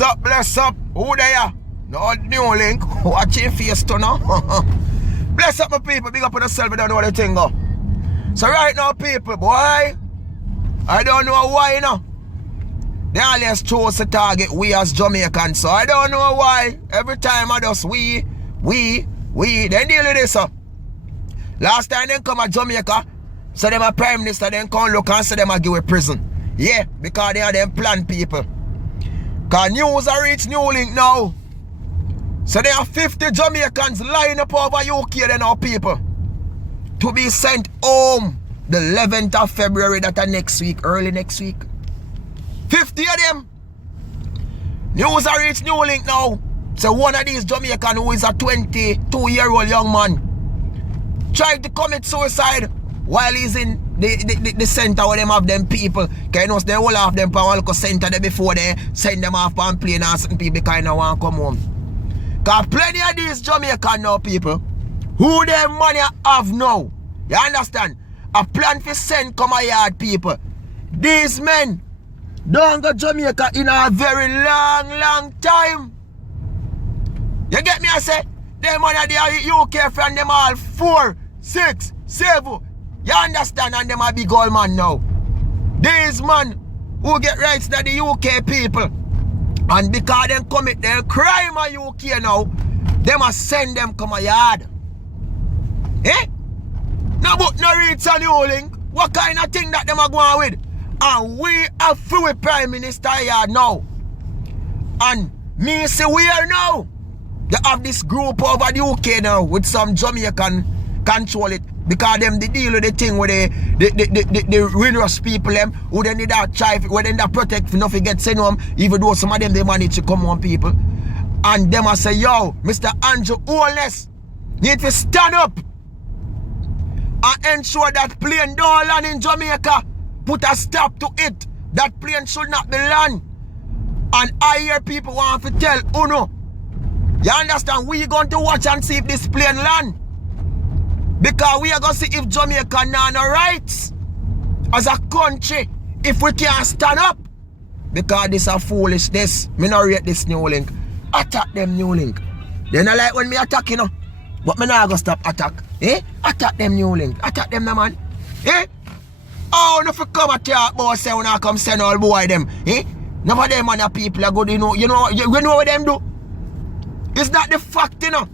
Bless up, bless up. Who there? No new link. Watching face to now. Bless up my people. Big up on yourself. I don't know what the thing go. So right now, people, boy, I don't know why, you know. They always chose to target we as Jamaicans. So I don't know why. Every time I just we, then deal with this. Last time they come at Jamaica, so them a prime minister, then come look and say them a give a prison. Yeah, because they are them plan people. Because news are reach New Link now. So there are 50 Jamaicans lying up over UK then our people. To be sent home the 11th of February, that next week, early next week. 50 of them. News are reach New Link now. So one of these Jamaicans who is a 22-year-old young man tried to commit suicide while he's in the center where them have them people. Because you know, they all have them for a center there before they send them off on plane and certain people kind of want to come home. Because plenty of these Jamaican now people, who their money have now, you understand? A plan for send come a yard people. These men don't go Jamaica in a very long time. You get me? I say, them money they are UK from them all 4, 6, 7. You understand? And them a big old man now. These man who get rights to the UK people. And because them commit their crime in UK now, them must send them come a yard. Eh? No, but no reach a New Link. What kind of thing that them are going with? And we are free Prime Minister yard now. And me say we are now. They have this group over the UK now with some Jamaican control it. Because them they deal with the thing where the Windrush people them who they need that try where they that protect nothing get sent home, even though some of them they manage to come home people. And them I say, yo, Mr. Andrew Holness need to stand up and ensure that plane don't land in Jamaica. Put a stop to it. That plane should not be land. And I hear people want to tell Uno. You understand? We going to watch and see if this plane land. Because we are going to see if Jamaica has no rights as a country if we can't stand up. Because this is foolishness. Me not rate this New Link. Attack them New Link. They not like when me attack, you know. But me not going to stop attack. Eh? Attack them New Link. Attack them, man. Eh? Oh, no for come at talk about say when I come send all boy them. Eh? None of them man people are good, you know what them do? It's not the fact, you know.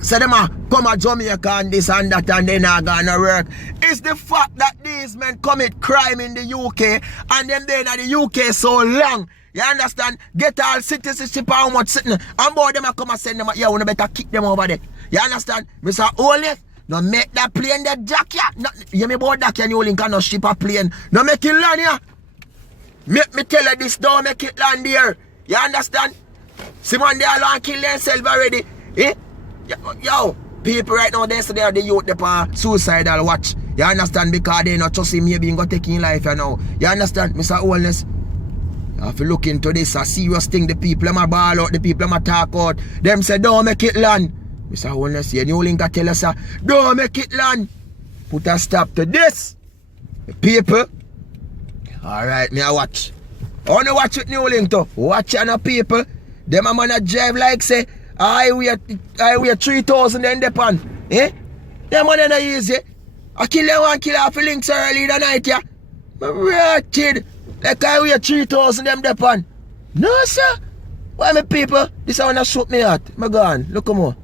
So them come at Jamaica and this and that and they not gonna work. It's the fact that these men commit crime in the UK and them they in the UK so long. You understand? Get all citizenship and what sitting. And boy them come and send them, yeah, we better kick them over there. You understand? Mr. Ole, no make that plane that jack ya. No, you me about that New Link and no ship a plane. No make it land here. Make me tell you this, don't make it land here. You understand? Simon they all want kill themselves already. Eh? Yo, people right now they say they are the youth they suicidal watch. You understand? Because they not trust him maybe going to take in life you know. You understand? Mr. Holness, you have to look into this a serious thing. The people them a ball out, the people them a talk out. Them say don't make it land. Mr. Holness, you New Link tell us don't make it land. Put a stop to this. The people. Alright, me I watch. I want to watch with New Link too. Watch on the people. Them a man a drive like say I wear 3,000 in the pan. Eh? Them man not easy. I kill them one kill off the links early the night, yeah. Right, kid. Like I wear 3,000 them the pan. No, sir. Why me people? This I wanna shoot me at. My gun. Look come on.